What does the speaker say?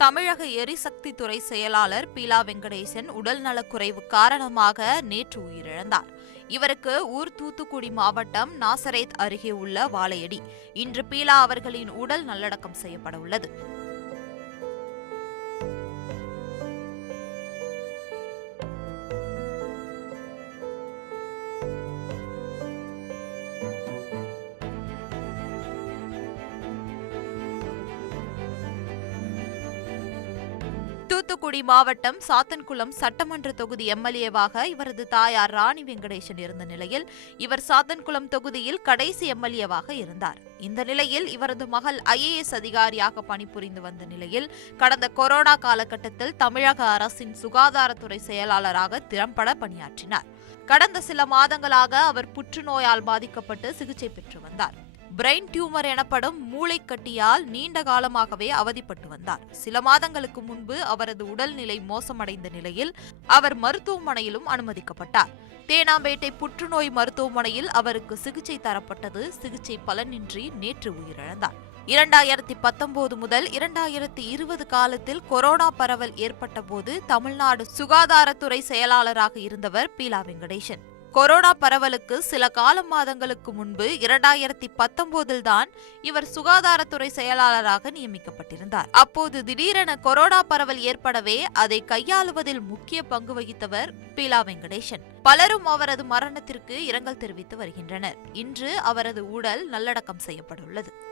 தமிழக எரிசக்தி துறை செயலாளர் பீலா வெங்கடேசன் உடல் நலக்குறைவு காரணமாக நேற்று உயிரிழந்தார். இவருக்கு ஊர் தூத்துக்குடி மாவட்டம் நாசரேத் அருகே உள்ள வாழையடி. இன்று பீலா அவர்களின் உடல் நல்லடக்கம் செய்யப்பட உள்ளது. தூத்துக்குடி மாவட்டம் சாத்தன்குளம் சட்டமன்ற தொகுதி எம்எல்ஏவாக இவரது தாயார் ராணி வெங்கடேசன் இருந்த நிலையில் இவர் சாத்தன்குளம் தொகுதியில் கடைசி எம்எல்ஏவாக இருந்தார். இந்த நிலையில் இவரது மகள் IAS அதிகாரியாக பணிபுரிந்து வந்த நிலையில் கடந்த கொரோனா காலகட்டத்தில் தமிழக அரசின் சுகாதாரத்துறை செயலாளராக திறம்பட பணியாற்றினார். கடந்த சில மாதங்களாக அவர் புற்றுநோயால் பாதிக்கப்பட்டு சிகிச்சை பெற்று வந்தார். பிரெயின் டியூமர் எனப்படும் மூளைக்கட்டியால் நீண்ட காலமாகவே அவதிப்பட்டு வந்தார். சில மாதங்களுக்கு முன்பு அவரது உடல்நிலை மோசமடைந்த நிலையில் அவர் மருத்துவமனையிலும் அனுமதிக்கப்பட்டார். தேனாம்பேட்டை புற்றுநோய் மருத்துவமனையில் அவருக்கு சிகிச்சை தரப்பட்டது. சிகிச்சை பலனின்றி நேற்று உயிரிழந்தார். 2019 முதல் 2020 காலத்தில் கொரோனா பரவல் ஏற்பட்ட போது தமிழ்நாடு சுகாதாரத்துறை செயலாளராக இருந்தவர் பீலா வெங்கடேசன். கொரோனா பரவலுக்கு சில மாதங்களுக்கு முன்பு 2019 தான் இவர் சுகாதாரத்துறை செயலாளராக நியமிக்கப்பட்டிருந்தார். அப்போது திடீரென கொரோனா பரவல் ஏற்படவே அதை கையாளுவதில் முக்கிய பங்கு வகித்தவர் பீலா வெங்கடேசன். பலரும் அவரது மரணத்திற்கு இரங்கல் தெரிவித்து வருகின்றனர். இன்று அவரது உடல் நல்லடக்கம் செய்யப்பட உள்ளது.